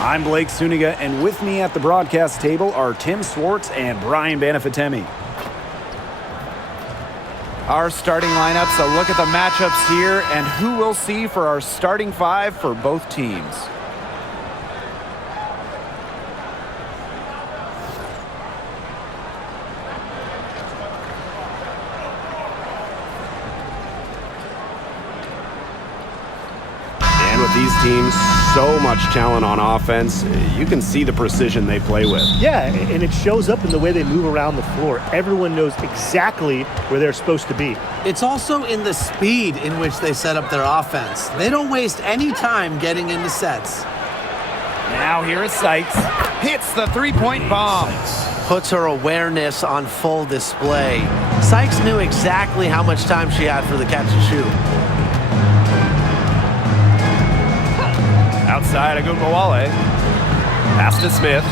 I'm Blake Suniga, and with me at the broadcast table are Tim Swartz and Brian Banafitemi. Our starting lineups, a look at the matchups here, and who we'll see for our starting five for both teams. With these teams, so much talent on offense, you can see the precision they play with. Yeah, and it shows up in the way they move around the floor. Everyone knows exactly where they're supposed to be. It's also in the speed in which they set up their offense. They don't waste any time getting into sets. Now here is Sykes. Hits the three-point bomb. Puts her awareness on full display. Sykes knew exactly how much time she had for the catch and shoot. Outside, Agumbawale. Pass to Smith.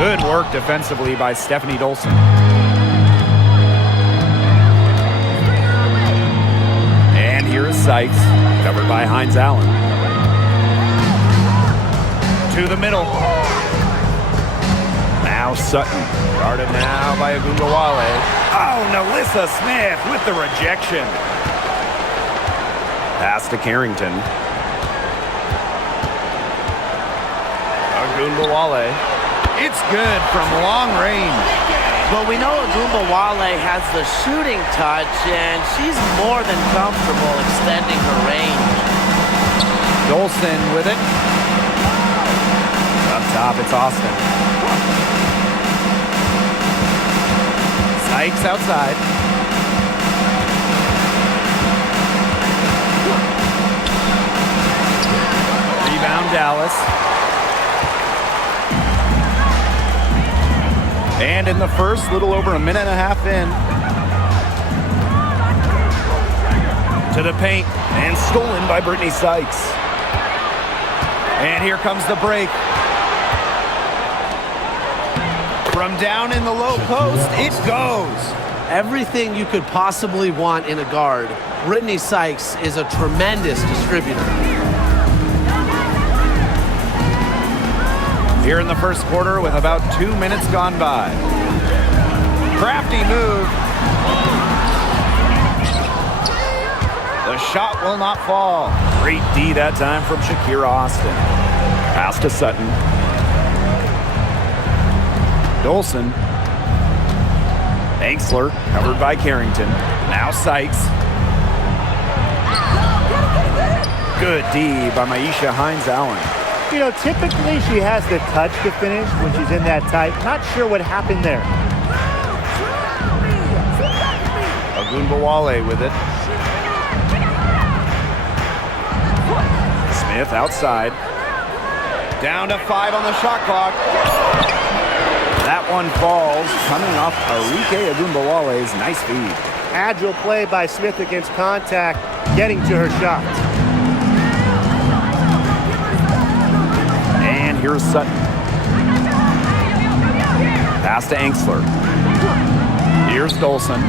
Good work defensively by Stephanie Dolson. And here is Sykes, covered by Hines Allen. To the middle. Now Sutton, guarded now by Agumbawale. Oh, Nalissa Smith with the rejection. Pass to Carrington. Agumbawale. It's good from long range. Well, we know Agumbawale has the shooting touch, and she's more than comfortable extending her range. Dolson with it. Up top, it's Austin. Sykes outside. Dallas. And in the first, little over a minute and a half in. To the paint, and stolen by Brittany Sykes. And here comes the break. From down in the low post, it goes. Everything you could possibly want in a guard. Brittany Sykes is a tremendous distributor. Here in the first quarter with about 2 minutes gone by. Crafty move. The shot will not fall. Great D that time from Shakira Austin. Pass to Sutton. Dolson. Anxler covered by Carrington. Now Sykes. Good D by Maisha Hines Allen. You know, typically she has the touch to finish when she's in that tight. Not sure what happened there. Agumbawale with it. Smith outside. Down to 5 on the shot clock. That one falls, coming off Arike Agumbawale's nice feed. Agile play by Smith against contact, getting to her shot. Here's Sutton. Pass to Anxler. Here's Dolson.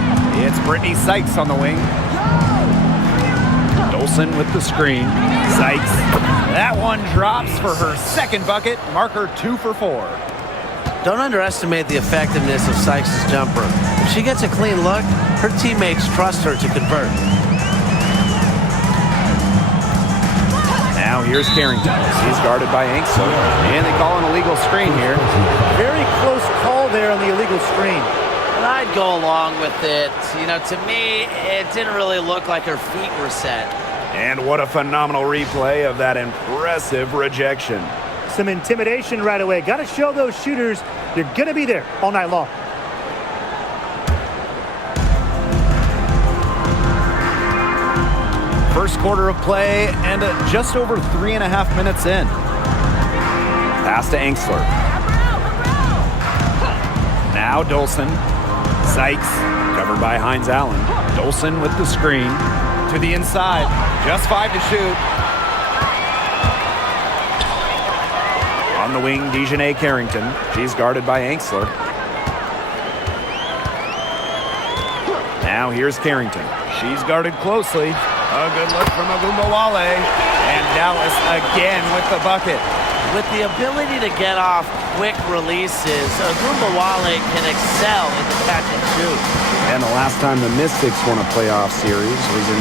It's Brittany Sykes on the wing. Dolson with the screen. Sykes. That one drops for her second bucket. Marker 2 for 4. Don't underestimate the effectiveness of Sykes' jumper. If she gets a clean look, her teammates trust her to convert. Now here's Carrington. He's guarded by Anxler. And they call an illegal screen here. Very close call there on the illegal screen. And I'd go along with it. You know, to me, it didn't really look like her feet were set. And what a phenomenal replay of that impressive rejection. Some intimidation right away. Got to show those shooters you're going to be there all night long. First quarter of play and just over 3.5 minutes in. Pass to Anxler. Now Dolson. Sykes covered by Hines Allen. Dolson with the screen to the inside. Just 5 to shoot. On the wing, Dejanay Carrington. She's guarded by Anxler. Now here's Carrington. She's guarded closely. A good look from Agumbawale. And Dallas again with the bucket. With the ability to get off quick releases, Agumbawale can excel in the catch and shoot. And the last time the Mystics won a playoff series was in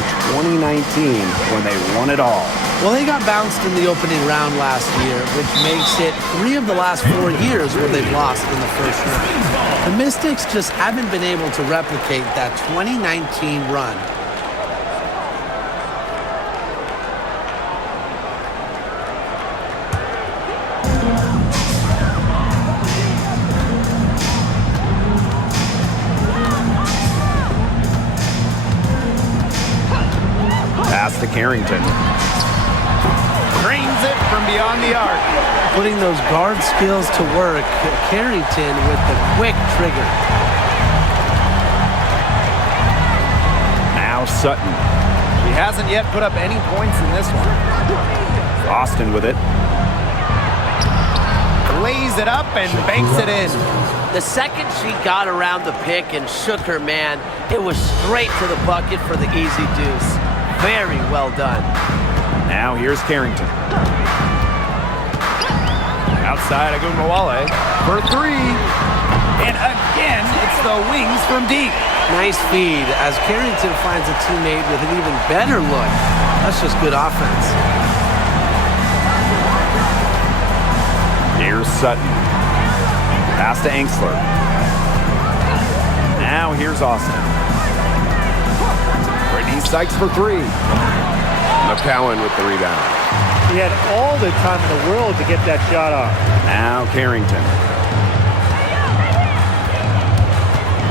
2019 when they won it all. Well, they got bounced in the opening round last year, which makes it 3 of the last 4 years where they've lost in the first round. The Mystics just haven't been able to replicate that 2019 run. Pass to Carrington. Drains it from beyond the arc. Putting those guard skills to work, Carrington with the quick trigger. Now Sutton. He hasn't yet put up any points in this one. Austin with it. Lays it up and banks it in. The second she got around the pick and shook her man, it was straight to the bucket for the easy deuce. Very well done. Now here's Carrington. Outside Agumbawale for 3. And again, it's the wings from deep. Nice feed as Carrington finds a teammate with an even better look. That's just good offense. Here's Sutton. Pass to Angsler. Now here's Austin. Brittany Sykes for 3. McCowan with the rebound. He had all the time in the world to get that shot off. Now Carrington.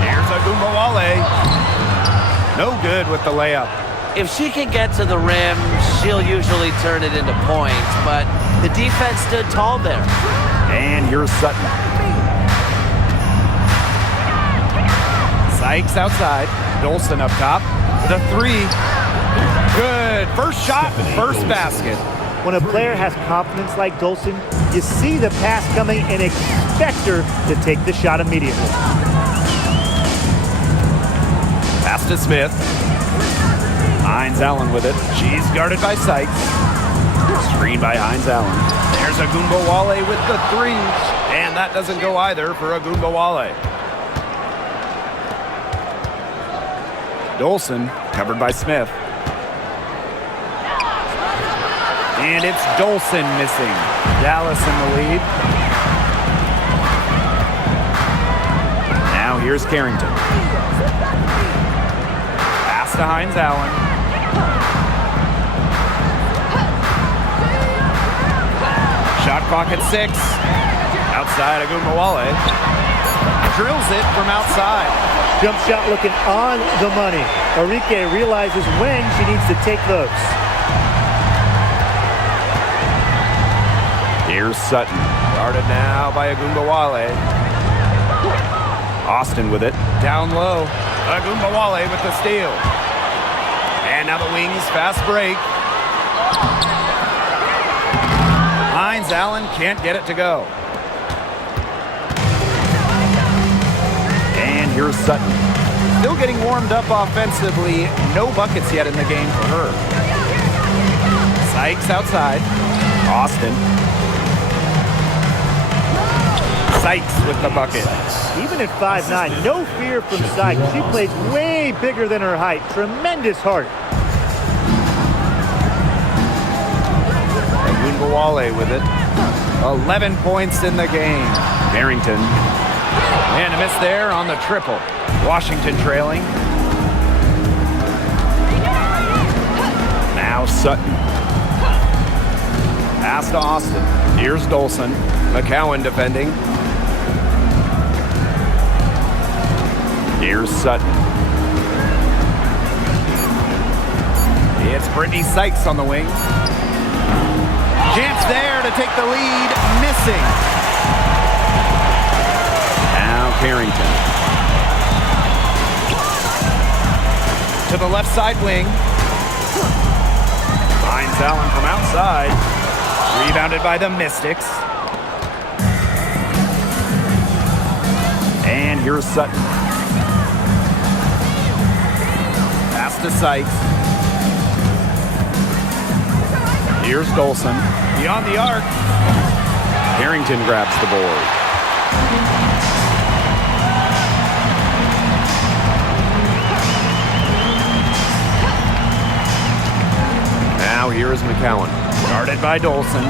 Here's Agumbawale. No good with the layup. If she can get to the rim, she'll usually turn it into points, but the defense stood tall there. And here's Sutton. Sykes outside. Dolson up top. The 3. Good. First shot, first basket. When a player has confidence like Dolson, you see the pass coming and expect her to take the shot immediately. Pass to Smith. Hines Allen with it. She's guarded by Sykes. Screen by Hines Allen. There's Agumbawale with the 3. And that doesn't go either for Agumbawale. Dolson covered by Smith. And it's Dolson missing. Dallas in the lead. Now here's Carrington. Pass to Hines Allen. Shot clock at 6. Outside Agumbawale. Drills it from outside. Jump shot looking on the money. Enrique realizes when she needs to take those. Here's Sutton. Guarded now by Agumbawale. Austin with it. Down low. Agumbawale with the steal. And now the wings, fast break. Hines Allen can't get it to go. And here's Sutton. Still getting warmed up offensively. No buckets yet in the game for her. Sykes outside. Austin. Sykes with the bucket. Even at 5'9", no fear from Sykes. She plays way bigger than her height. Tremendous heart. Agumbawale with it. 11 points in the game. Carrington. And a miss there on the triple. Washington trailing. Now Sutton. Pass to Austin. Here's Dolson. McCowan defending. Here's Sutton. It's Brittany Sykes on the wing. Chance there to take the lead. Missing. Now Carrington. To the left side wing. Hines Allen from outside. Rebounded by the Mystics. And here's Sutton. Pass to Sykes. Here's Dolson. Beyond the arc. Harrington grabs the board. Now here is McCowan. Guarded by Dolson.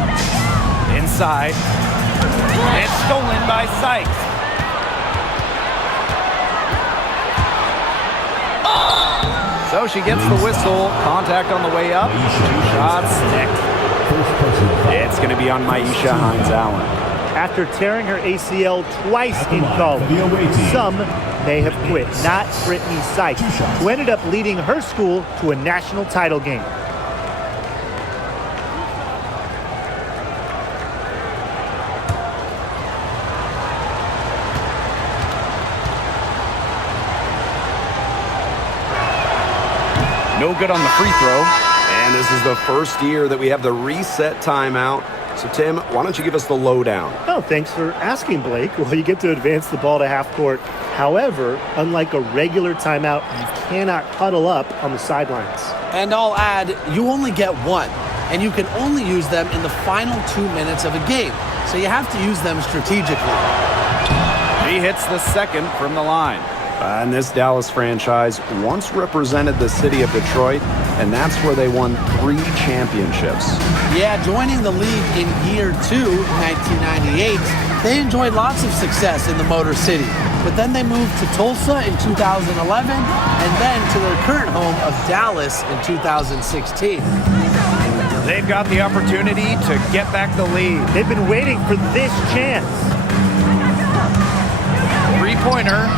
Inside. It's stolen by Sykes. So she gets the whistle. Contact on the way up. 2 shots. It's going to be on Maisha Hines-Allen. After tearing her ACL twice in college, some may have quit. Not Brittany Sykes, who ended up leading her school to a national title game. No good on the free throw. And this is the first year that we have the reset timeout. So, Tim, why don't you give us the lowdown? Oh, thanks for asking, Blake. Well, you get to advance the ball to half court. However, unlike a regular timeout, you cannot huddle up on the sidelines. And I'll add, you only get one, and you can only use them in the final 2 minutes of a game. So you have to use them strategically. He hits the second from the line. And this Dallas franchise once represented the city of Detroit, and that's where they won 3 championships. Yeah, joining the league in year 2, 1998, they enjoyed lots of success in the Motor City. But then they moved to Tulsa in 2011, and then to their current home of Dallas in 2016. They've got the opportunity to get back the lead. They've been waiting for this chance. Three-pointer.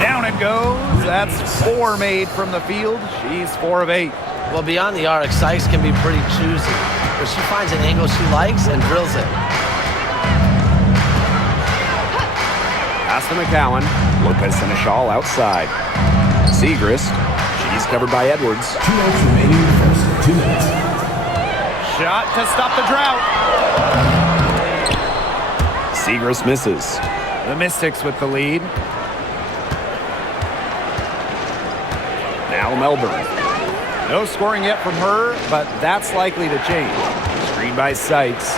Down it goes. That's 4 made from the field. She's 4 of 8. Well, beyond the arc, Sykes can be pretty choosy, but she finds an angle she likes and drills it. Pass to McCowan. Lopez and a shawl outside. Segrist. She's covered by Edwards. 2 minutes remaining in the first. 2 minutes. Shot to stop the drought. Segrist misses. The Mystics with the lead. Now Melbourne. No scoring yet from her, but that's likely to change. Screen by Sykes.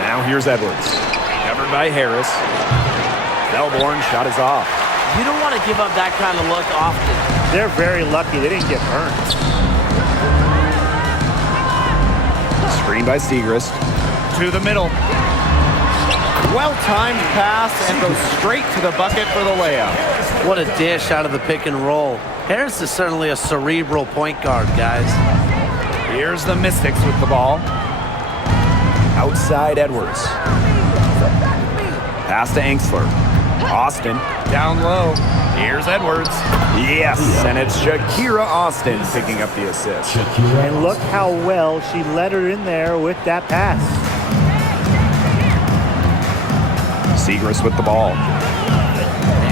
Now here's Edwards. Covered by Harris. Melbourne shot is off. You don't want to give up that kind of look often. They're very lucky they didn't get burned. Screen by Segrist. To the middle. Well-timed pass and goes straight to the bucket for the layup. What a dish out of the pick and roll. Harris is certainly a cerebral point guard, guys. Here's the Mystics with the ball. Outside Edwards. Pass to Angsler. Austin. Down low. Here's Edwards. Yes, and it's Shakira Austin picking up the assist. And look how well she let her in there with that pass. Segrist with the ball.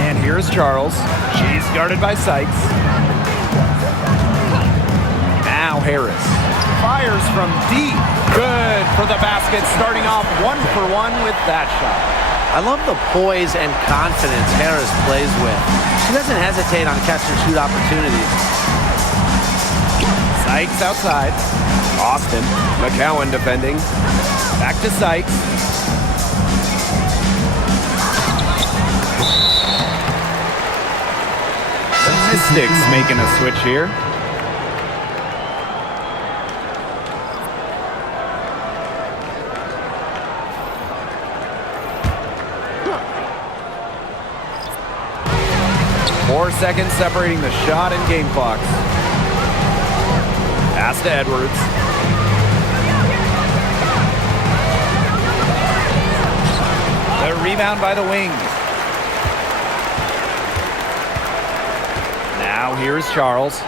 And here's Charles. She's guarded by Sykes. Now Harris. Fires from deep. Good for the basket, starting off 1 for 1 with that shot. I love the poise and confidence Harris plays with. She doesn't hesitate on catch-and-shoot opportunities. Sykes outside. Austin. McCowan defending. Back to Sykes. The Mystics making a switch here. Four seconds separating the shot and game clocks. Pass to Edwards. The rebound by the wings. Now here's Charles.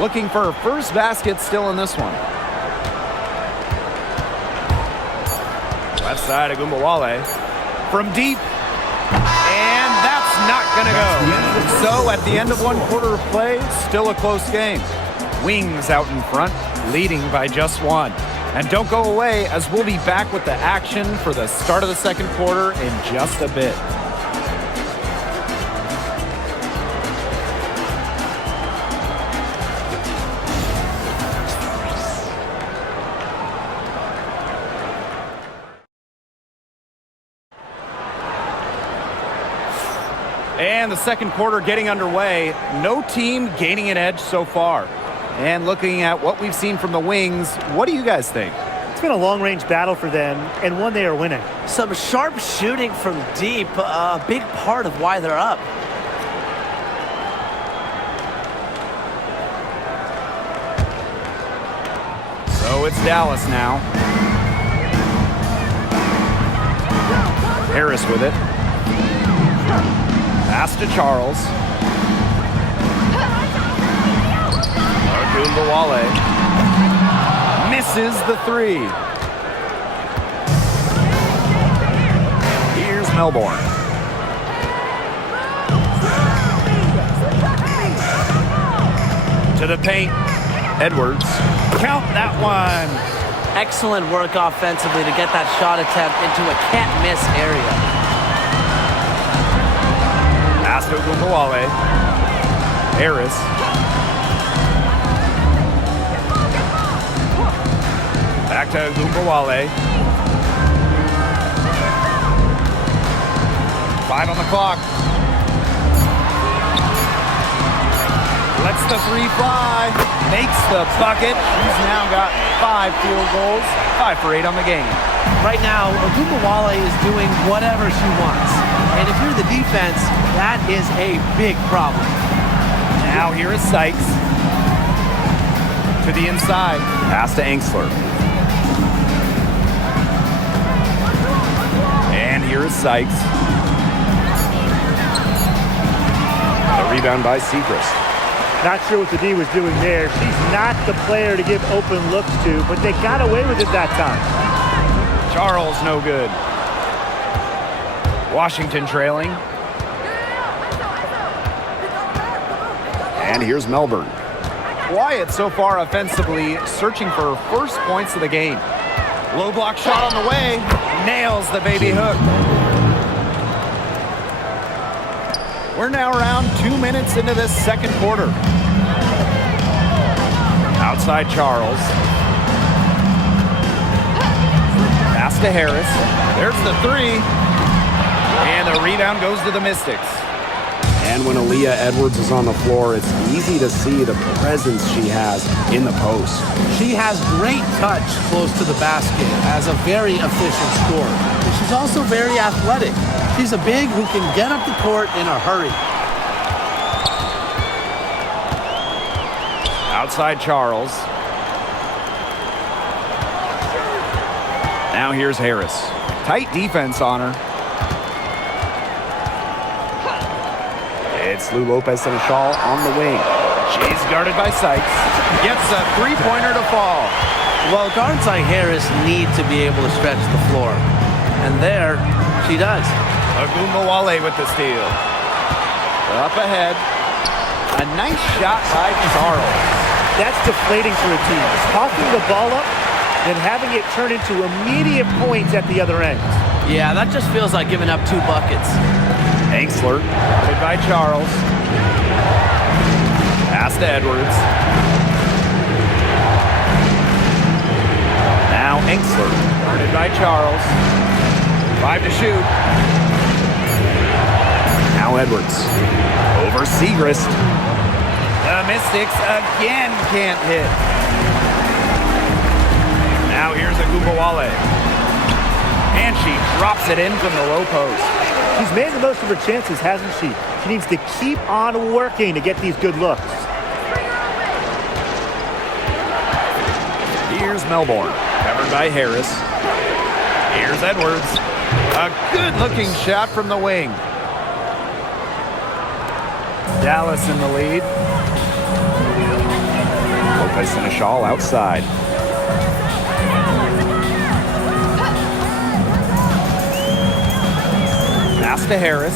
Looking for her first basket still in this one. Left side of Gumbawale. From deep. And that's not going to go. So at the end of 1 quarter of play, still a close game. Wings out in front, leading by just 1. And don't go away, as we'll be back with the action for the start of the second quarter in just a bit. And the second quarter getting underway. No team gaining an edge so far. And looking at what we've seen from the wings, what do you guys think? It's been a long-range battle for them, and one they are winning. Some sharp shooting from deep, a big part of why they're up. So it's Dallas now. Harris with it. Pass to Charles. Ogunbowale misses the three. Here's Melbourne. To the paint. Edwards. Count that one. Excellent work offensively to get that shot attempt into a can't-miss area. Pass to Ogunbowale. Harris. Back to Ogunbowale. 5 on the clock. Lets the three fly. Makes the bucket. He's now got 5 field goals. 5 for 8 on the game. Right now, Ogunbowale is doing whatever she wants. And if you're the defense, that is a big problem. Now here is Sykes. To the inside. Pass to Angsler. And here is Sykes. The rebound by Seacrest. Not sure what the D was doing there. She's not the player to give open looks to, but they got away with it that time. Charles, no good. Washington trailing. And here's Melbourne. Wyatt so far offensively searching for first points of the game. Low block shot on the way. Nails the baby hook. We're now around 2 minutes into this second quarter. Outside Charles. Pass to Harris. There's the three. And the rebound goes to the Mystics. And when Aaliyah Edwards is on the floor, it's easy to see the presence she has in the post. She has great touch close to the basket as a very efficient scorer. And she's also very athletic. She's a big who can get up the court in a hurry. Outside Charles. Now here's Harris. Tight defense on her. It's Lou Lopez-Seneschal on the wing. She's guarded by Sykes. Gets a three-pointer to fall. Well, guards like Harris need to be able to stretch the floor. And there, she does. Ogunbowale with the steal. Up ahead. A nice shot by Charles. That's deflating for a team. Tossing the ball up and having it turn into immediate points at the other end. Yeah, that just feels like giving up 2 buckets. Angsler, guarded by Charles. Pass to Edwards. Now Angsler, guarded by Charles. 5 to shoot. Now Edwards. Over Seacrest. The Mystics again can't hit. Now here's Ogunbowale. And she drops it in from the low post. She's made the most of her chances, hasn't she? She needs to keep on working to get these good looks. Here's Melbourne, covered by Harris. Here's Edwards. A good-looking shot from the wing. Dallas in the lead. Lopez-Seneschal outside. Pass to Harris.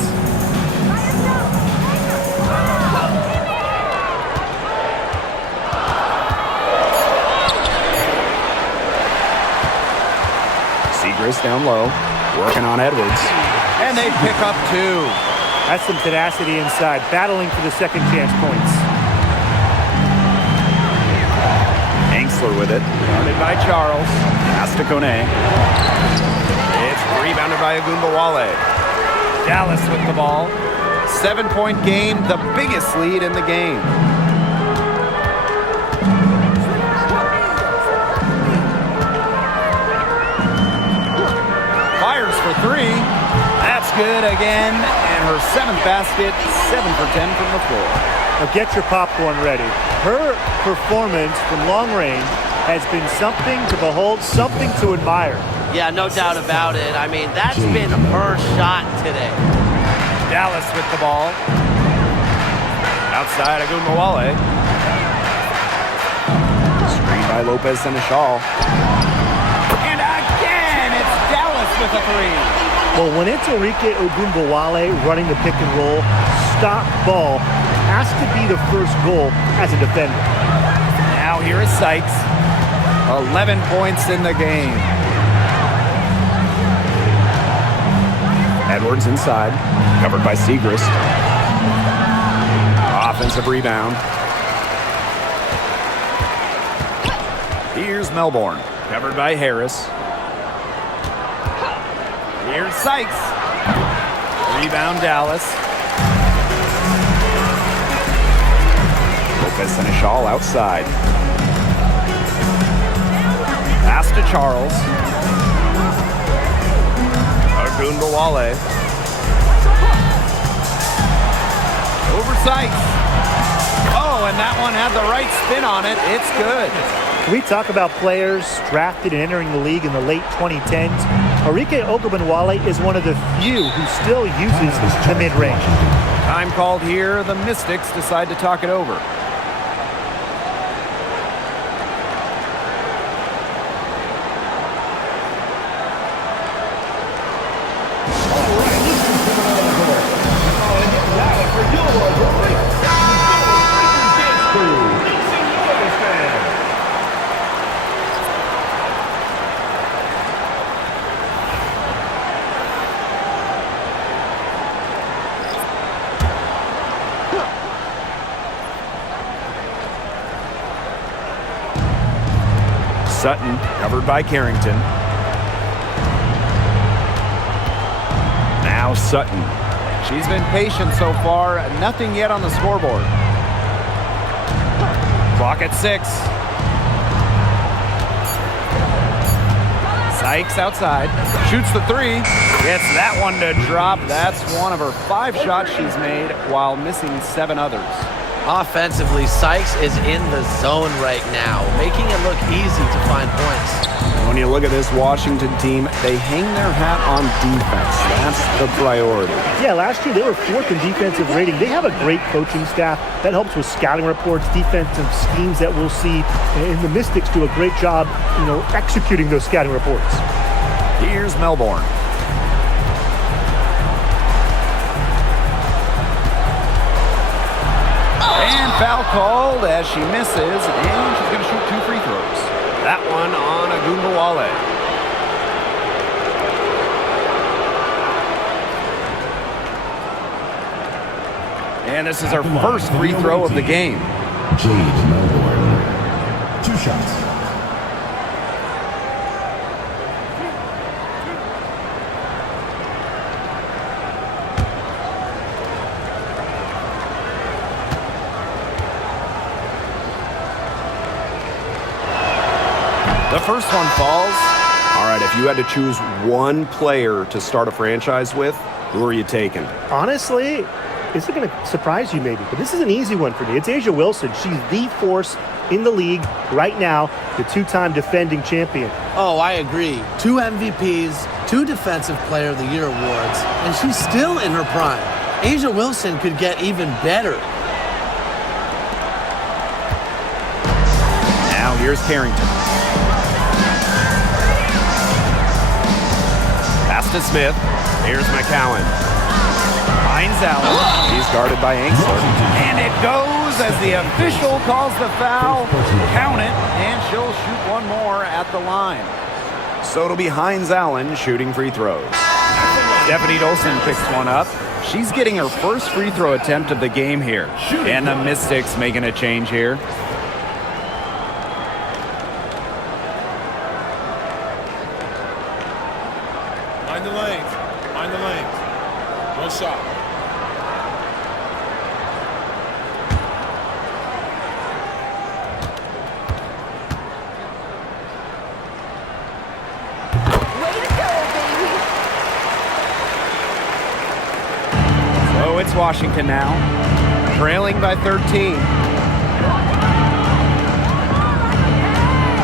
Seacrest down low, working on Edwards. And they pick up 2. That's some tenacity inside, battling for the second chance points. Angsler with it. Guarded by Charles. Pass to Kone. It's rebounded by Ogunbowale. Dallas with the ball. 7-point game, the biggest lead in the game. Fires for three. That's good again. And her 7th basket, 7 for 10 from the floor. Now get your popcorn ready. Her performance from long range has been something to behold, something to admire. Yeah, no doubt about it. I mean, that's been her shot today. Dallas with the ball. Outside Agumbawale. Screen by Lopez Seneschal. And again, it's Dallas with a three. Well, when it's Enrique Ogunbowale running the pick and roll, stop ball has to be the first goal as a defender. Now here is Sykes. 11 points in the game. Edwards inside, covered by Segrist. Offensive rebound. Here's Melbourne, covered by Harris. Here's Sykes. Rebound Dallas. Lopez Seneschal outside. Pass to Charles. Agumbawale. Over Sykes. Oh, and that one had the right spin on it. It's good. We talk about players drafted and entering the league in the late 2010s. Enrique Ogunbowale is one of the few who still uses the mid-range. Time called here. The Mystics decide to talk it over. Sutton, covered by Carrington. Now Sutton. She's been patient so far. Nothing yet on the scoreboard. Clock at 6. Sykes outside. Shoots the three. Gets that one to drop. That's one of her 5 shots she's made while missing 7 others. Offensively, Sykes is in the zone right now, making it look easy to find points. When you look at this Washington team, they hang their hat on defense. That's the priority. Yeah, last year they were 4th in defensive rating. They have a great coaching staff that helps with scouting reports, defensive schemes that we'll see. And the Mystics do a great job, executing those scouting reports. Here's Melbourne. And foul called as she misses, and she's going to shoot 2 free throws. That one on Agumbawale. And this is her first free throw of the game. Jade Melbourne. 2 shots. The first one falls. All right, if you had to choose one player to start a franchise with, who are you taking? Honestly, this is going to surprise you maybe, but this is an easy one for me. It's A'ja Wilson. She's the force in the league right now, the 2-time defending champion. Oh, I agree. 2 MVPs, 2 Defensive Player of the Year awards, and she's still in her prime. A'ja Wilson could get even better. Now here's Carrington. Pass to Smith. Here's McCowan. Hines Allen. He's guarded by Angsler. And it goes as the official calls the foul. Count it, and she'll shoot one more at the line. So it'll be Hines Allen shooting free throws. Stephanie Dolson picks one up. She's getting her first free throw attempt of the game here. And the Mystics making a change here. Mind the lanes. Mind the lanes. One shot. it's Washington now, trailing by 13.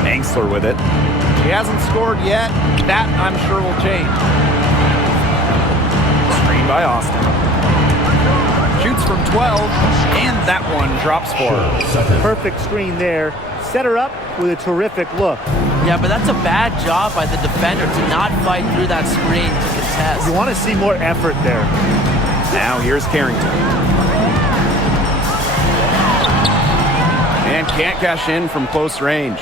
Angsler with it. He hasn't scored yet. That, I'm sure, will change. Screen by Austin. Shoots from 12, and that one drops for her. Perfect screen there. Set her up with a terrific look. Yeah, but that's a bad job by the defender to not fight through that screen to contest. You want to see more effort there. Now here's Carrington. And can't cash in from close range.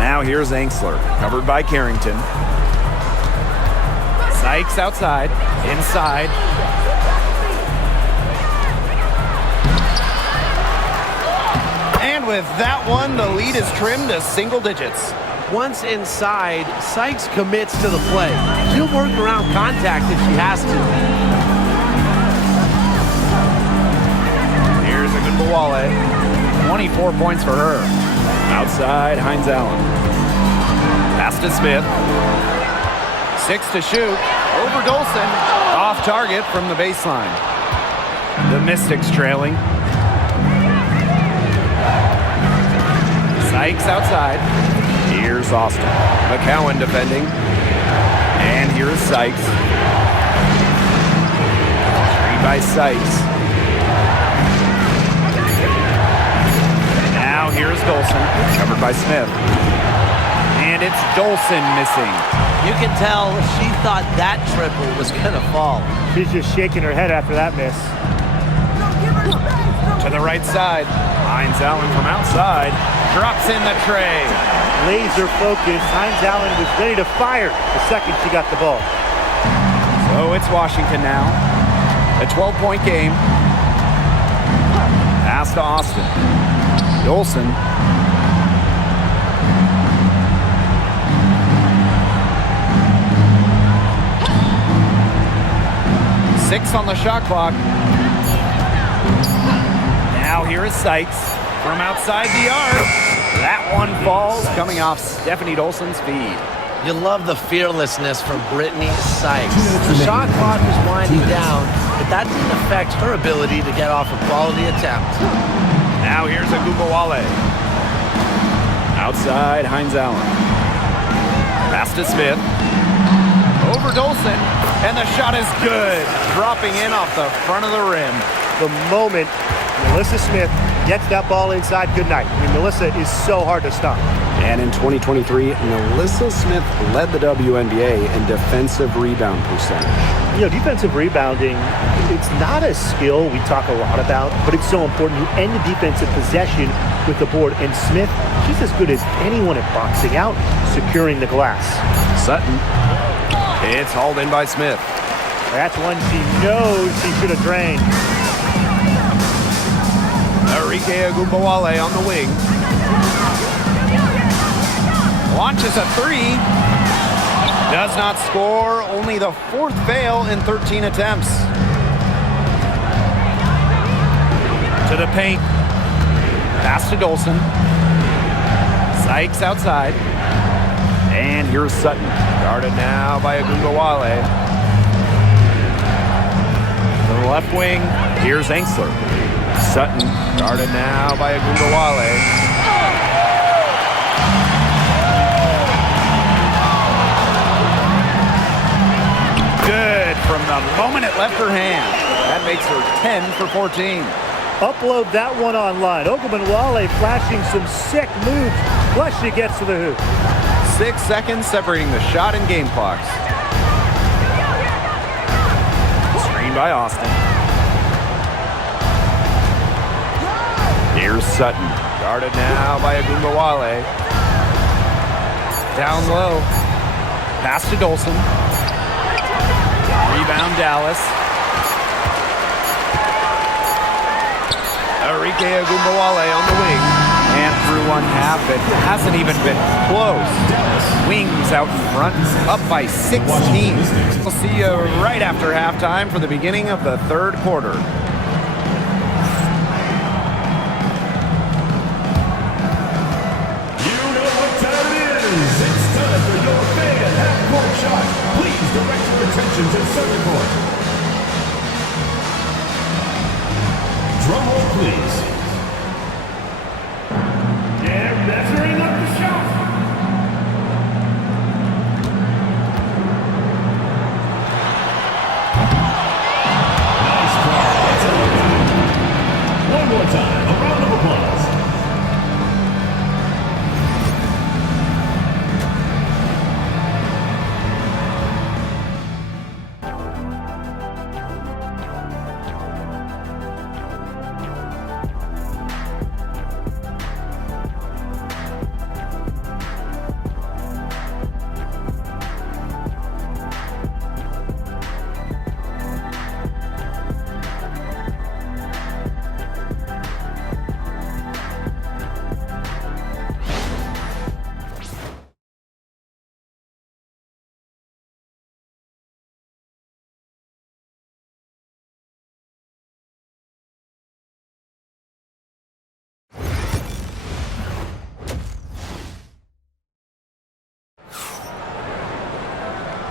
Now here's Angsler, covered by Carrington. Sykes outside, inside. And with that one, the lead is trimmed to single digits. Once inside, Sykes commits to the play. She'll work around contact if she has to. Here's a good Bawale. 24 points for her. Outside, Hines Allen. Pass to Smith. 6 to shoot. Over Dolson. Off target from the baseline. The Mystics trailing. Sykes outside. Here's Austin. McCowan defending. And here's Sykes. Screen by Sykes. Now here's Dolson. Covered by Smith. And it's Dolson missing. You can tell she thought that triple was going to fall. She's just shaking her head after that miss. To the right side. Hines Allen from outside. Drops in the tray. Laser focused. Hines Allen was ready to fire the second she got the ball. So it's Washington now. A 12-point game. Pass to Austin. Dolson. Six on the shot clock. Now here is Sykes from outside the arc. That one falls, coming off Stephanie Dolson's feed. You love the fearlessness from Brittany Sykes. The shot clock was winding down, but that didn't affect her ability to get off a quality attempt. Now here's a Gubawale. Outside, Hines Allen. Pass to Smith. Over Dolson, and the shot is good. Dropping in off the front of the rim. The moment Melissa Smith gets that ball inside, good night. I mean, Melissa is so hard to stop. And in 2023, Melissa Smith led the WNBA in defensive rebound percentage. You know, defensive rebounding, it's not a skill we talk a lot about, but it's so important. You end the defensive possession with the board. And Smith, she's as good as anyone at boxing out, securing the glass. Sutton. It's hauled in by Smith. That's one she knows she should have drained. Enrique Agumbawale on the wing. Launches a three. Does not score. Only the fourth fail in 13 attempts. To the paint. Pass to Dolson. Sykes outside. And here's Sutton. Guarded now by Agumbawale. To the left wing. Here's Angsler. Sutton. Guarded now by Agumbawale. Good from the moment it left her hand. That makes her 10 for 14. Upload that one online. Ogunbowale flashing some sick moves. Plus she gets to the hoop. 6 seconds separating the shot and game clocks. Screen by Austin. Here's Sutton. Guarded now by Agumbawale. Down low. Pass to Dolson. Rebound Dallas. Enrique Agumbawale on the wing. And through one half, it hasn't even been close. Wings out in front, up by 16. We'll see you right after halftime for the beginning of the third quarter. It's time for your fan half-court shot. Please direct your attention to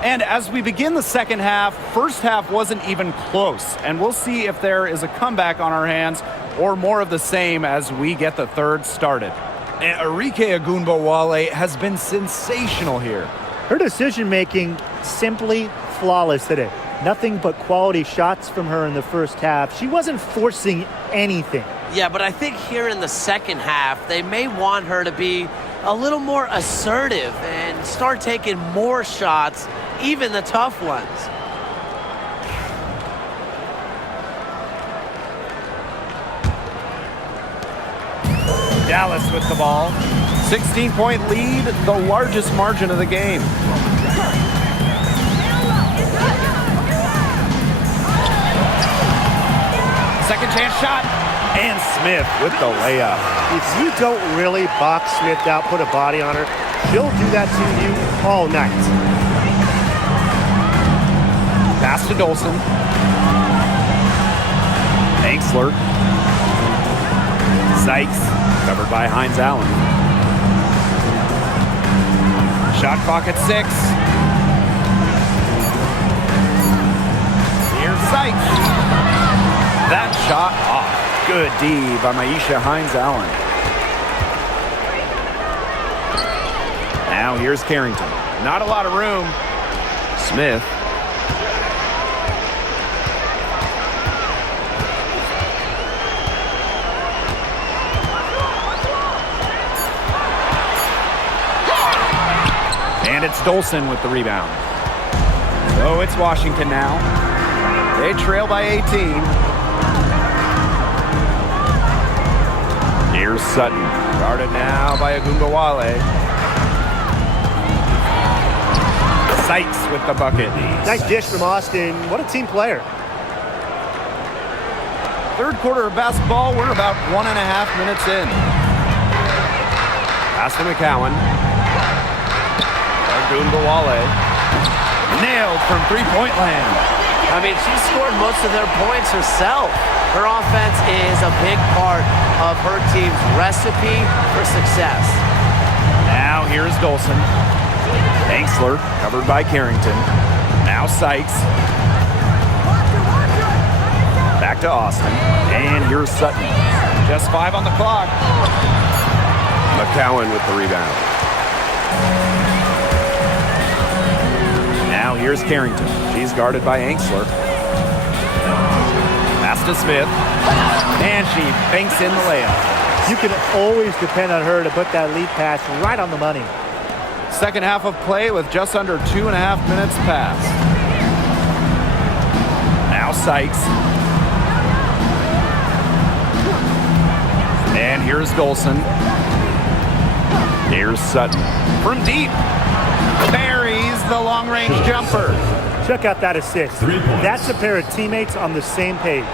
And as we begin the second half, first half wasn't even close. And we'll see if there is a comeback on our hands or more of the same as we get the third started. And Arike Ogunbowale has been sensational here. Her decision-making simply flawless today. Nothing but quality shots from her in the first half. She wasn't forcing anything. Yeah, but I think here in the second half, they may want her to be a little more assertive and start taking more shots, even the tough ones. Dallas with the ball. 16-point lead, the largest margin of the game. Second chance shot. And Smith with the layup. If you don't really box Smith out, put a body on her, she'll do that to you all night. Pass to Dolson. Ainksler. Sykes, covered by Hines Allen. Shot clock at 6. Here's Sykes. That shot off. Good D by Maisha Hines Allen. Now here's Carrington. Not a lot of room. Smith. And it's Dolson with the rebound. So it's Washington now. They trail by 18. Here's Sutton. Guarded now by Ogunbowale. Sykes with the bucket. Nice dish from Austin. What a team player. Third quarter of basketball. We're about 1.5 minutes in. Pass to McCowan. Ogunbowale. Nailed from three-point land. I mean, she scored most of their points herself. Her offense is a big part of her team's recipe for success. Now here's Dolson. Ainksler covered by Carrington. Now Sykes. Back to Austin. And here's Sutton. Just 5 on the clock. McCowan with the rebound. Now here's Carrington. She's guarded by Ainksler. Pass to Smith. And she banks in the layup. You can always depend on her to put that lead pass right on the money. Second half of play with just under 2.5 minutes passed. Now Sykes. And here's Dolson. Here's Sutton. From deep. Buries the long-range jumper. Check out that assist. That's a pair of teammates on the same page.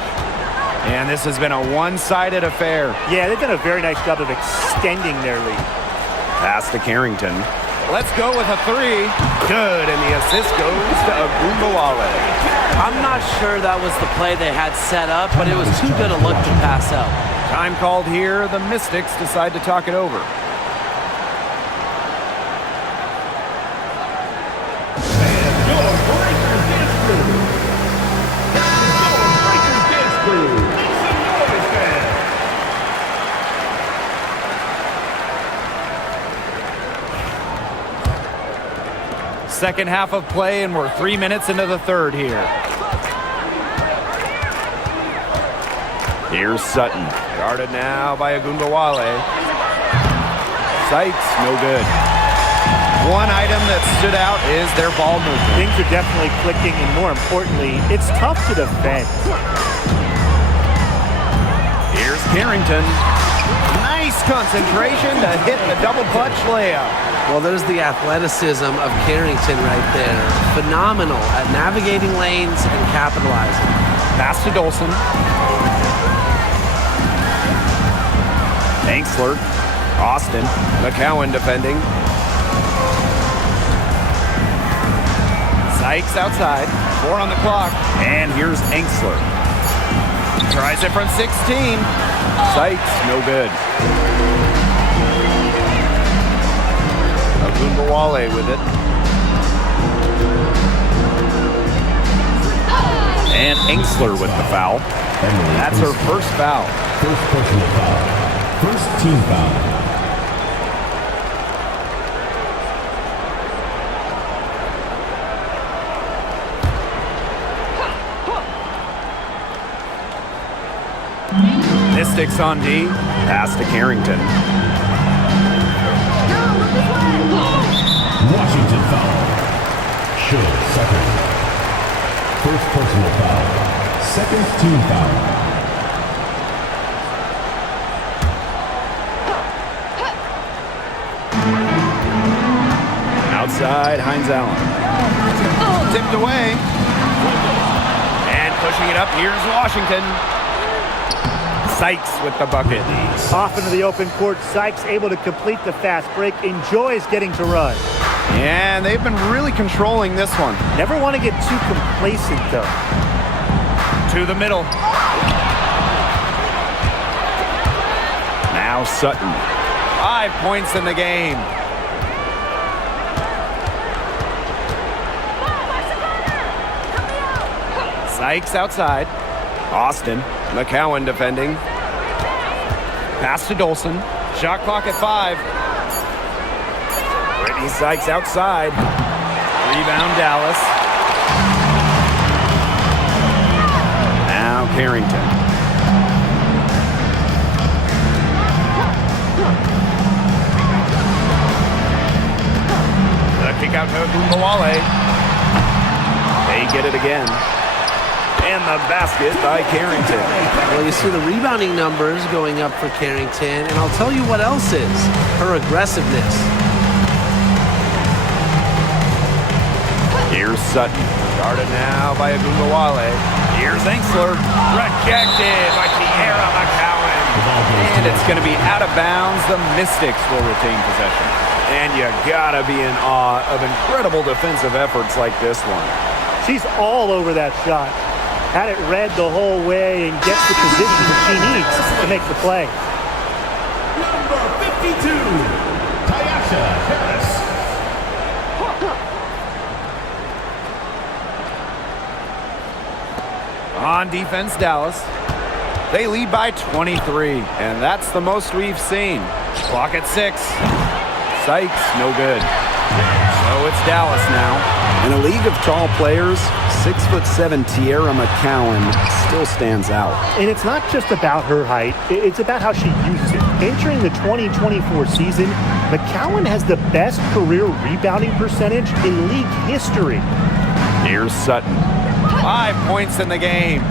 And this has been a one-sided affair. Yeah, they've done a very nice job of extending their lead. Pass to Carrington. Let's go with a 3. Good, and the assist goes to Ogunbowale. I'm not sure that was the play they had set up, but it was too good a look to pass up. Time called here. The Mystics decide to talk it over. Second half of play, and we're 3 minutes into the third here. Here's Sutton. Guarded now by Ogunbowale. Sykes, no good. One item that stood out is their ball movement. Things are definitely clicking, and more importantly, it's tough to defend. Here's Carrington. Nice concentration to hit the double clutch layup. Well, there's the athleticism of Carrington right there. Phenomenal at navigating lanes and capitalizing. Pass to Dolson. Ainksler. Austin. McCowan defending. Sykes outside. 4 on the clock. And here's Ainksler. Tries it from 16. Sykes, no good. Ogunbowale with it. And Angsler with the foul. That's her first foul. First personal foul. First team foul. Mystics on D. Pass to Carrington. Washington foul. Show second. First personal foul. Second team foul. Outside, Hines Allen. Tipped away. And pushing it up, here's Washington. Sykes with the bucket. Off into the open court. Sykes able to complete the fast break. Enjoys getting to run. And they've been really controlling this one. Never want to get too complacent, though. To the middle. Now Sutton. 5 points in the game. Sykes outside. Austin. McCowan defending. Pass to Dolson. Shot clock at 5. Brittany Sykes outside. Rebound Dallas. Now Carrington. The kick out to Gumbawale. They get it again. And the basket by Carrington. Well, you see the rebounding numbers going up for Carrington, and I'll tell you what else is, her aggressiveness. Here's Sutton. Guarded now by Gumbawale. Here's Angsler. Rejected by Tierra McCowan. And it's going to be out of bounds. The Mystics will retain possession. And you gotta be in awe of incredible defensive efforts like this one. She's all over that shot. Had it read the whole way and gets the position she needs to make the play. Number 52, Tyasha Harris. On defense, Dallas. They lead by 23, and that's the most we've seen. Clock at 6. Sykes, no good. So it's Dallas now. In a league of tall players, 6'7" Tierra McCowan still stands out. And it's not just about her height, it's about how she uses it. Entering the 2024 season, McCowan has the best career rebounding percentage in league history. Here's Sutton. 5 points in the game.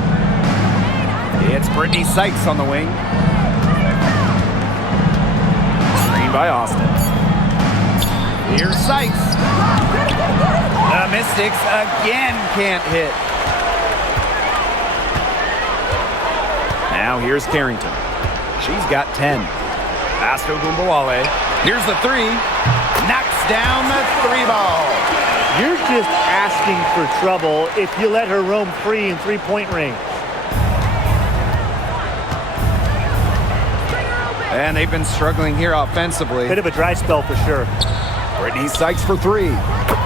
It's Brittany Sykes on the wing. Screen by Austin. Here's Sykes. The Mystics again can't hit. Now here's Carrington. She's got 10. Pass to Gumbawale. Here's the 3. Knocks down the 3 ball. You're just asking for trouble if you let her roam free in three-point range. And they've been struggling here offensively. Bit of a dry spell for sure. Brittany Sykes for 3.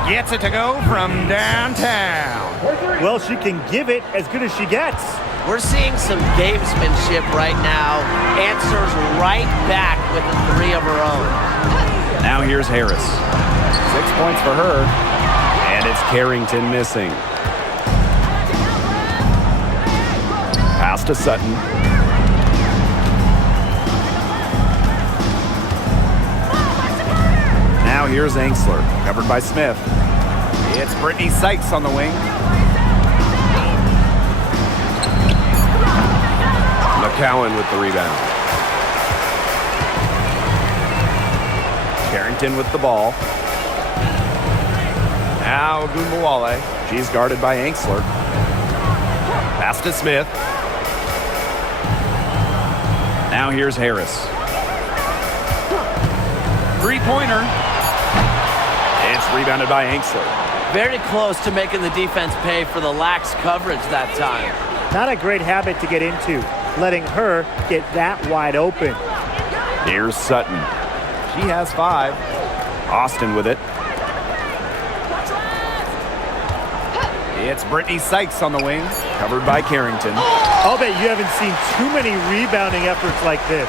Gets it to go from downtown. Well, she can give it as good as she gets. We're seeing some gamesmanship right now. Answers right back with a 3 of her own. Now here's Harris. 6 points for her. And it's Carrington missing. Pass to Sutton. Now here's Angsler, covered by Smith. It's Brittany Sykes on the wing. McCowan with the rebound. Carrington with the ball. Now Gumbawale. She's guarded by Angsler. Pass to Smith. Now here's Harris. Three-pointer. It's rebounded by Angsler. Very close to making the defense pay for the lax coverage that time. Not a great habit to get into, letting her get that wide open. Here's Sutton. She has 5. Austin with it. It's Brittany Sykes on the wing, covered by Carrington. I'll bet you haven't seen too many rebounding efforts like this.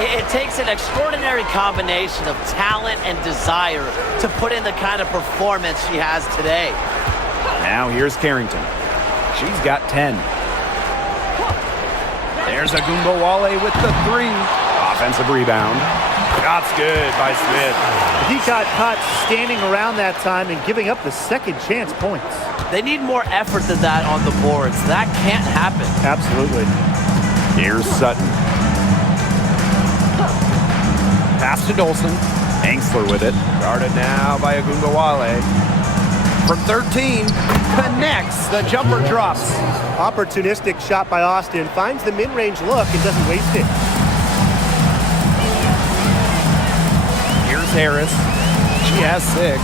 It takes an extraordinary combination of talent and desire to put in the kind of performance she has today. Now here's Carrington. She's got 10. There's Agumbawale with the 3. Offensive rebound. Shot's good by Smith. He got caught standing around that time and giving up the second chance points. They need more effort than that on the boards. That can't happen. Absolutely. Here's Sutton. Pass to Dolson. Angsler with it. Guarded now by Agumbawale. From 13, connects. The jumper drops. Opportunistic shot by Austin. Finds the mid-range look and doesn't waste it. Here's Harris. She has 6.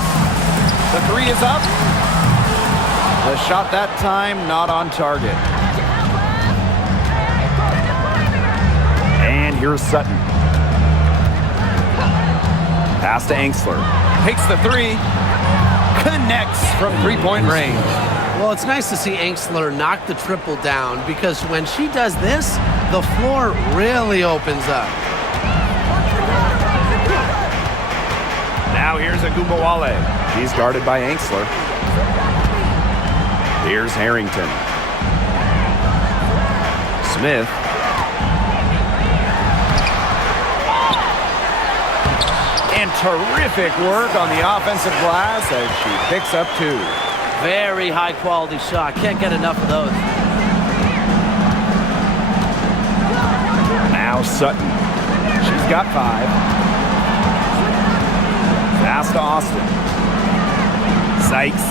The 3 is up. The shot that time not on target. And here's Sutton. Pass to Angsler. Takes the 3. Connects from 3-point range. Well, it's nice to see Angsler knock the triple down because when she does this, the floor really opens up. Now here's Agumbawale. She's guarded by Angsler. Here's Harrington. Smith. And terrific work on the offensive glass as she picks up 2. Very high quality shot. Can't get enough of those. Now Sutton. She's got 5. Pass to Austin. Sykes.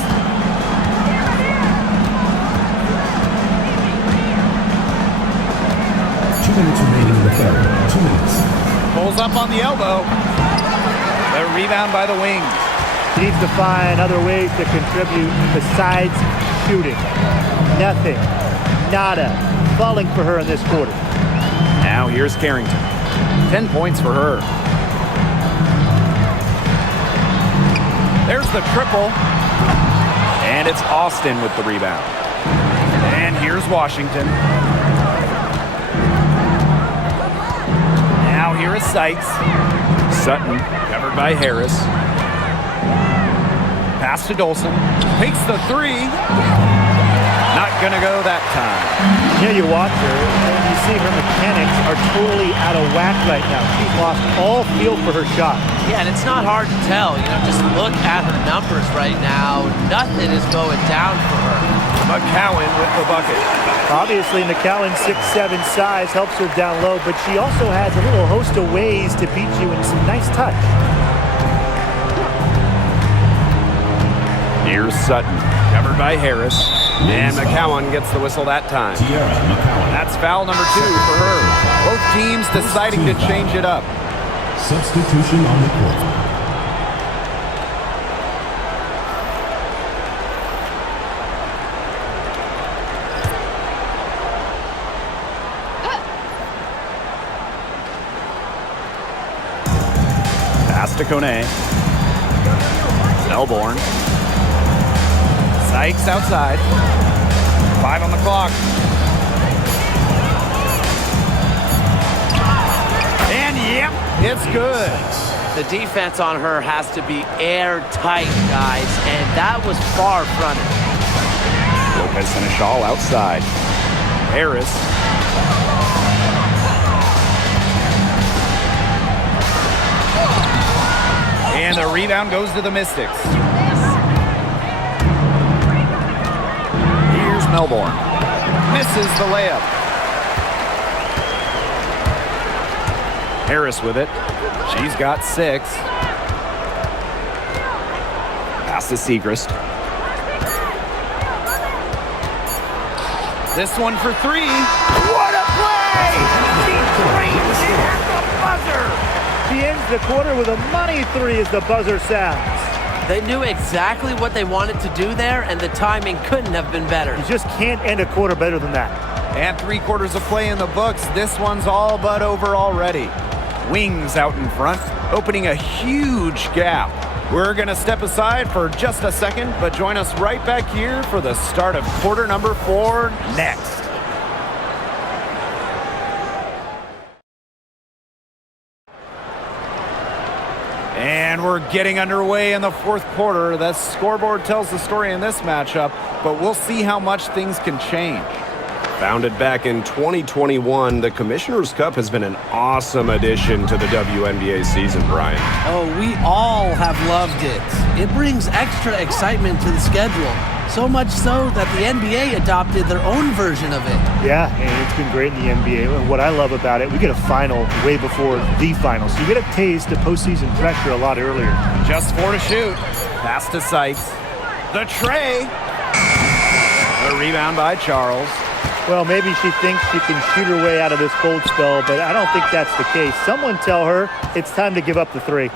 2 minutes remaining in the third. 2 minutes. Pulls up on the elbow. The rebound by the wings. Needs to find other ways to contribute besides shooting. Nothing. Nada. Falling for her in this quarter. Now here's Carrington. 10 points for her. There's the triple. And it's Austin with the rebound. And here's Washington. Now here is Sykes. Sutton. Covered by Harris. Pass to Dolson. Takes the 3. Not gonna go that time. Yeah, you watch her, and you see her mechanics are totally out of whack right now. She's lost all feel for her shot. Yeah, and it's not hard to tell. Just look at her numbers right now. Nothing is going down for her. McCowan with the bucket. Obviously, McCowan's 6'7" size helps her down low, but she also has a little host of ways to beat you in some nice touch. Here's Sutton. Covered by Harris. And McCowan gets the whistle that time. That's foul number 2 for her. Both teams deciding to change it up. Substitution on the court. Pass to Kone. Melbourne. Sykes outside. 5 on the clock. And yep, it's good. The defense on her has to be airtight, guys, and that was far fronted. Lopez Seneschal outside. Harris. And the rebound goes to the Mystics. Here's Melbourne. Misses the layup. Harris with it. She's got 6. Pass to Segrist. This one for 3. What a play! She drains it at the buzzer. She ends the quarter with a money 3 as the buzzer sounds. They knew exactly what they wanted to do there, and the timing couldn't have been better. You just can't end a quarter better than that. And 3 quarters of play in the books. This one's all but over already. Wings out in front, opening a huge gap. We're going to step aside for just a second, but join us right back here for the start of quarter number 4 next. And we're getting underway in the fourth quarter. The scoreboard tells the story in this matchup, but we'll see how much things can change. Founded back in 2021, the Commissioner's Cup has been an awesome addition to the WNBA season, Brian. Oh, we all have loved it. It brings extra excitement to the schedule. So much so that the NBA adopted their own version of it. Yeah, and it's been great in the NBA. And what I love about it, we get a final way before the final. So you get a taste of postseason pressure a lot earlier. Just 4 to shoot. Pass to Sykes. The tray. The rebound by Charles. Well, maybe she thinks she can shoot her way out of this cold spell, but I don't think that's the case. Someone tell her it's time to give up the 3.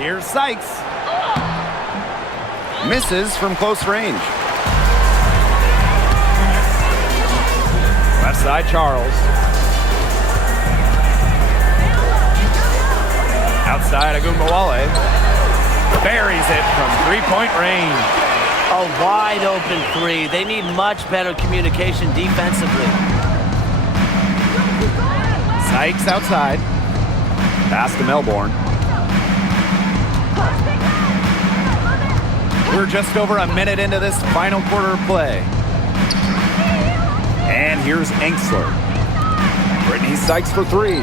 Here's Sykes. Misses from close range. Left side, Charles. Outside, Agumbawale. Buries it from three-point range. A wide open 3. They need much better communication defensively. Sykes outside. Pass to Melbourne. We're just over a minute into this final quarter of play. And here's Enksler. Brittany Sykes for 3.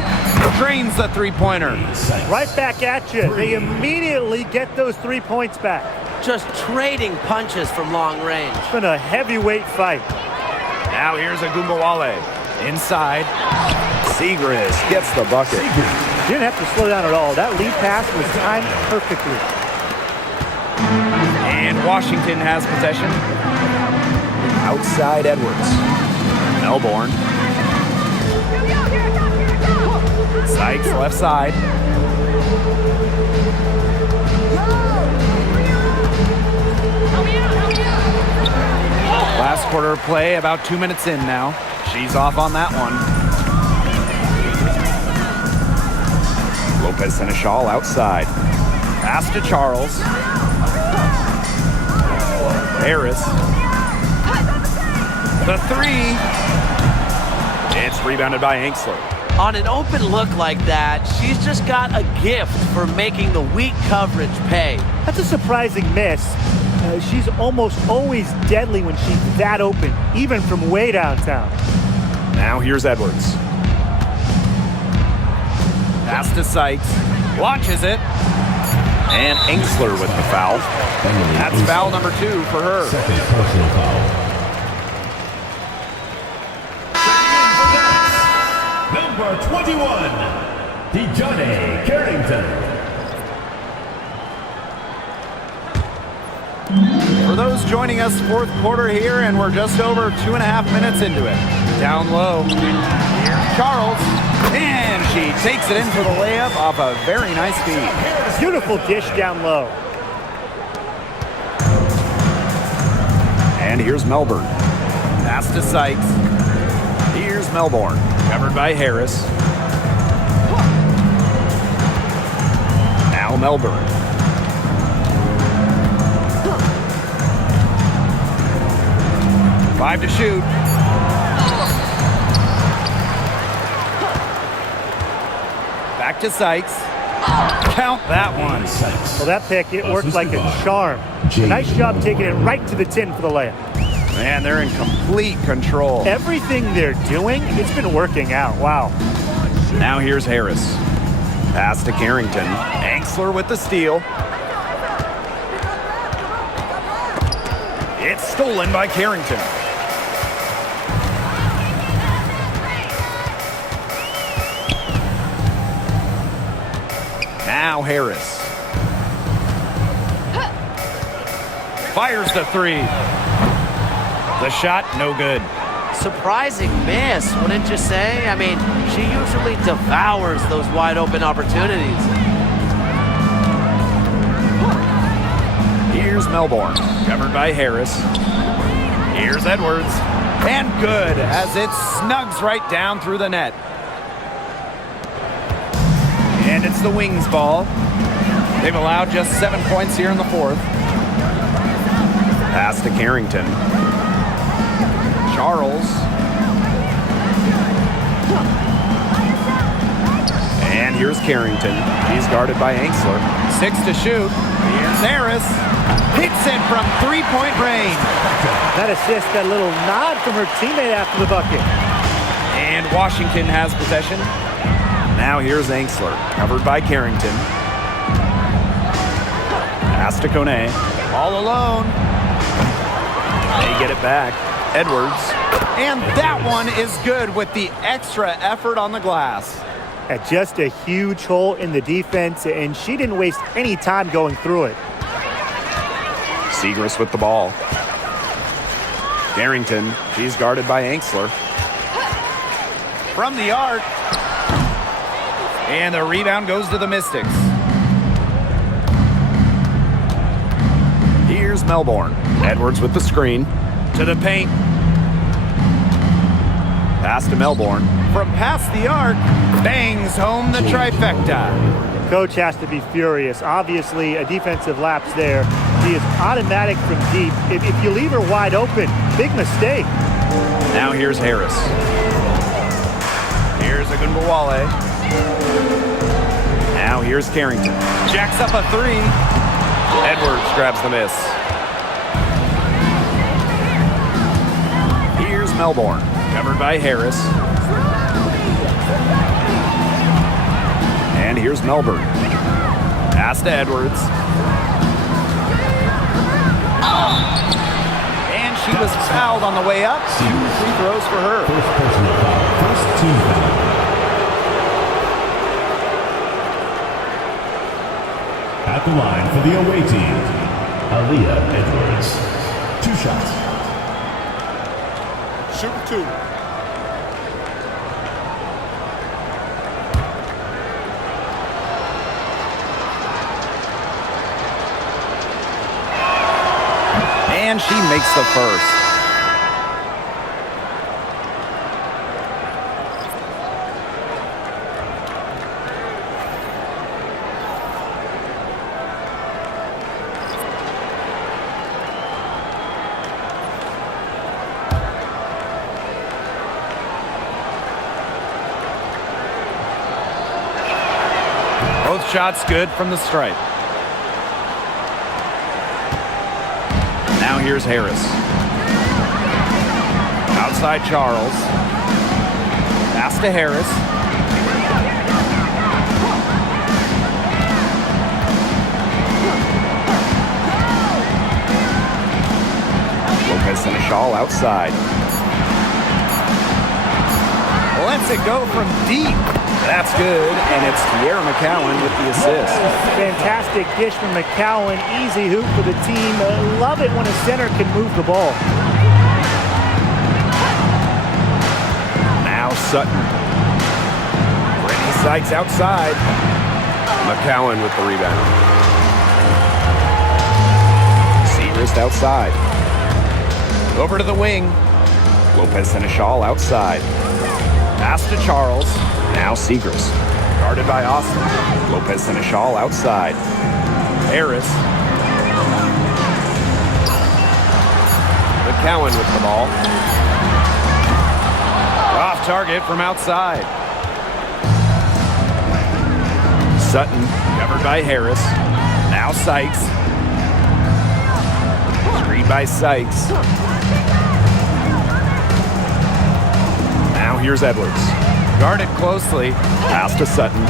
Drains the three-pointer. Right back at you. They immediately get those 3 points back. Just trading punches from long range. It's been a heavyweight fight. Now here's Agumbawale. Inside. Segrist gets the bucket. Didn't have to slow down at all. That lead pass was timed perfectly. And Washington has possession. Outside Edwards. Melbourne. Sykes left side. Last quarter of play, about 2 minutes in now. She's off on that one. Lopez Seneschal outside. Pass to Charles. Harris. The 3. It's rebounded by Enksler. On an open look like that, she's just got a gift for making the weak coverage pay. That's a surprising miss. She's almost always deadly when she's that open, even from way downtown. Now here's Edwards. Pass to Sykes. Launches it. And Enksler with the foul. That's foul number 2 for her. Second personal foul. Number 21, Dejohnny Carrington. For those joining us, fourth quarter here, and we're just over 2.5 minutes into it. Down low. Here's Charles. And she takes it in for the layup off a very nice feed. Beautiful dish down low. And here's Melbourne. Pass to Sykes. Here's Melbourne. Covered by Harris. Now Melbourne. Five to shoot. Back to Sykes. Count that one. Well, that pick, it worked like a charm. Nice job taking it right to the tin for the layup. Man, they're in complete control. Everything they're doing, it's been working out. Wow. Now here's Harris. Pass to Carrington. Enksler with the steal. It's stolen by Carrington. Now Harris. Fires the 3. The shot, no good. Surprising miss, wouldn't you say? I mean, she usually devours those wide open opportunities. Here's Melbourne. Covered by Harris. Here's Edwards. And good, as it snugs right down through the net. And it's the Wings ball. They've allowed just 7 points here in the fourth. Pass to Carrington. Charles. And here's Carrington. He's guarded by Angsler. 6 to shoot. Here's Harris. Hits it from three-point range. That assist, that little nod from her teammate after the bucket. And Washington has possession. Now here's Angsler, covered by Carrington. Pass to Kone. All alone. They get it back. Edwards. And that one is good with the extra effort on the glass. At just a huge hole in the defense, and she didn't waste any time going through it. Segrist with the ball. Carrington, she's guarded by Angsler. From the arc. And the rebound goes to the Mystics. Here's Melbourne. Edwards with the screen. To the paint. Pass to Melbourne. From past the arc, bangs home the trifecta. Coach has to be furious. Obviously, a defensive lapse there. He is automatic from deep. If you leave her wide open, big mistake. Now here's Harris. Here's Agunbowale. Now here's Carrington. Jacks up a three. Edwards grabs the miss. Here's Melbourne, covered by Harris. And here's Melbourne. Pass to Edwards. And she was fouled on the way up. 2 free throws for her. First personal foul. First team foul. At the line for the away team, Aaliyah Edwards. 2 shots. Shoot 2. And she makes the first. Both shots good from the stripe. Now here's Harris. Outside Charles. Pass to Harris. Lopez Seneschal outside. Lets it go from deep. That's good, and it's Tierra McCowan with the assist. Fantastic dish from McCowan. Easy hoop for the team. Love it when a center can move the ball. Now Sutton. Brittany Sykes outside. McCowan with the rebound. Segrist outside. Over to the wing. Lopez Seneschal outside. Pass to Charles. Now Segrist. Guarded by Austin. Lopez Seneschal outside. Harris. McCowan with the ball. Off target from outside. Sutton covered by Harris. Now Sykes. Screen by Sykes. Now here's Edwards. Guarded closely. Pass to Sutton.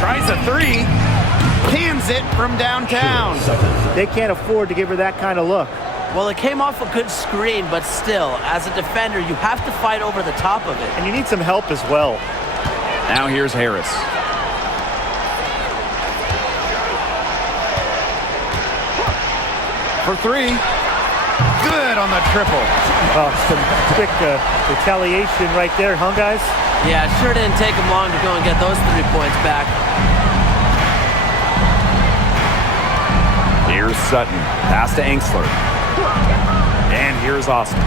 Tries a three. Cans it from downtown. They can't afford to give her that kind of look. Well, it came off a good screen, but still, as a defender, you have to fight over the top of it. And you need some help as well. Now here's Harris. For three. Good on the triple. Some quick retaliation right there, huh, guys? Yeah, it sure didn't take him long to go and get those 3 points back. Here's Sutton. Pass to Angsler. And here's Austin.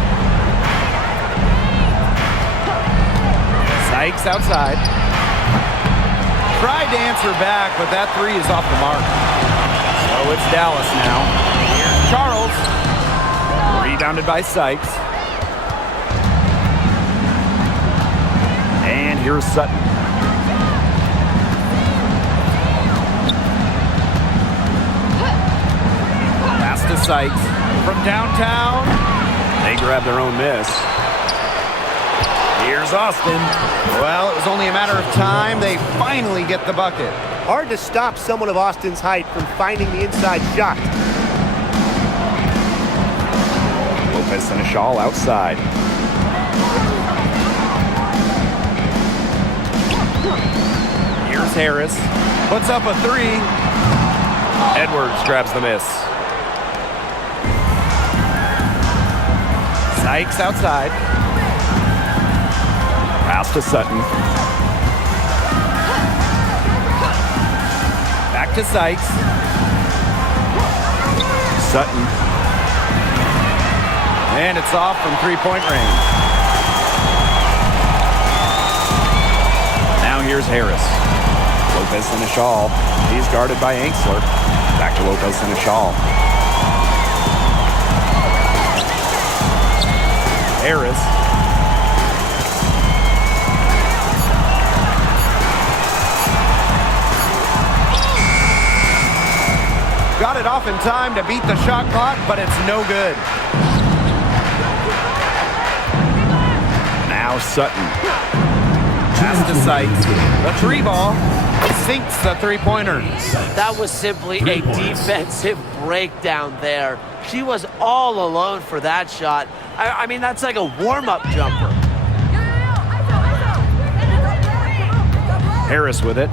Sykes outside. Tried to answer back, but that three is off the mark. So it's Dallas now. Here's Charles. Rebounded by Sykes. And here's Sutton. Pass to Sykes. From downtown. They grab their own miss. Here's Austin. Well, it was only a matter of time. They finally get the bucket. Hard to stop someone of Austin's height from finding the inside shot. Lopez Seneschal outside. Here's Harris. Puts up a three. Edwards grabs the miss. Sykes outside. Pass to Sutton. Back to Sykes. Sutton. And it's off from three-point range. Now here's Harris. Lopez Seneschal. He's guarded by Angsler. Back to Lopez Seneschal. Harris. Got it off in time to beat the shot clock, but it's no good. Now Sutton. Pass to Sykes. The three ball sinks the three-pointer. That was simply a defensive breakdown there. She was all alone for that shot. I mean, that's like a warm-up jumper. Harris with it.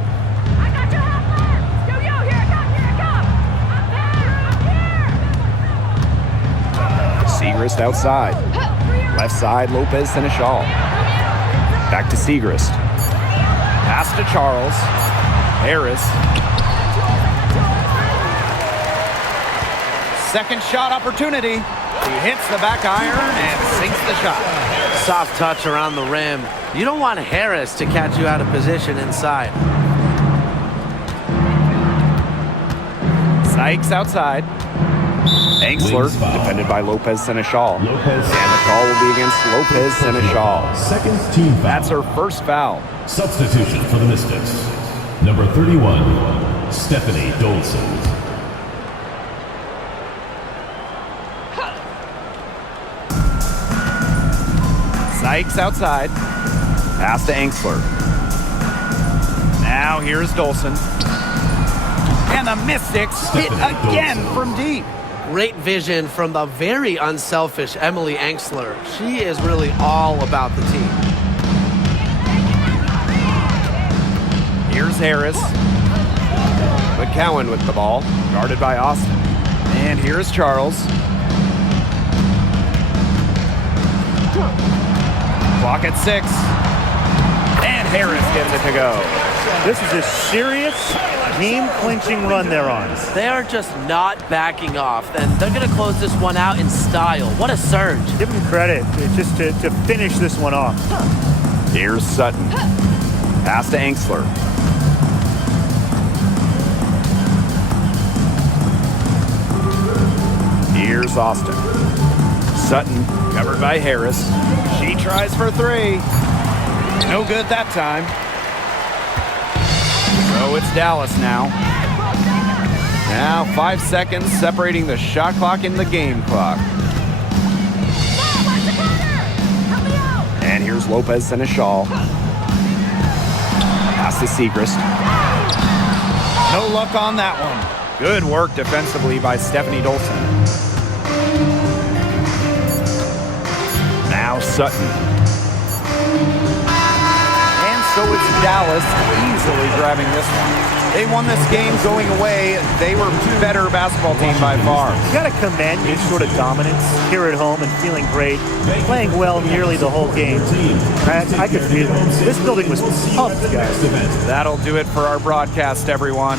Segrist outside. Left side, Lopez Seneschal. Back to Segrist. Pass to Charles. Harris. Second shot opportunity. He hits the back iron and sinks the shot. Soft touch around the rim. You don't want Harris to catch you out of position inside. Sykes outside. Angsler, defended by Lopez Seneschal. And the call will be against Lopez Seneschal. Second team foul. That's her first foul. Substitution for the Mystics. Number 31, Stephanie Dolson. Sykes outside. Pass to Angsler. Now here's Dolson. And the Mystics hit again from deep. Great vision from the very unselfish Emily Angsler. She is really all about the team. Here's Harris. McCowan with the ball, guarded by Austin. And here's Charles. Clock at 6. And Harris gets it to go. This is a serious game-clinching run they're on. They are just not backing off, and they're going to close this one out in style. What a surge. Give them credit just to finish this one off. Here's Sutton. Pass to Angsler. Here's Austin. Sutton, Covered by Harris. She tries for three. No good that time. So it's Dallas now. Now 5 seconds separating the shot clock and the game clock. and here's Lopez Seneschal. Pass to Segrist. No luck on that one. Good work defensively by Stephanie Dolson. Now Sutton. And so it's Dallas easily grabbing this one. They won this game going away. They were better basketball team by far. You got to commend this sort of dominance here at home and feeling great, playing well nearly the whole game. I could feel it. This building was pumped, guys. That'll do it for our broadcast, everyone.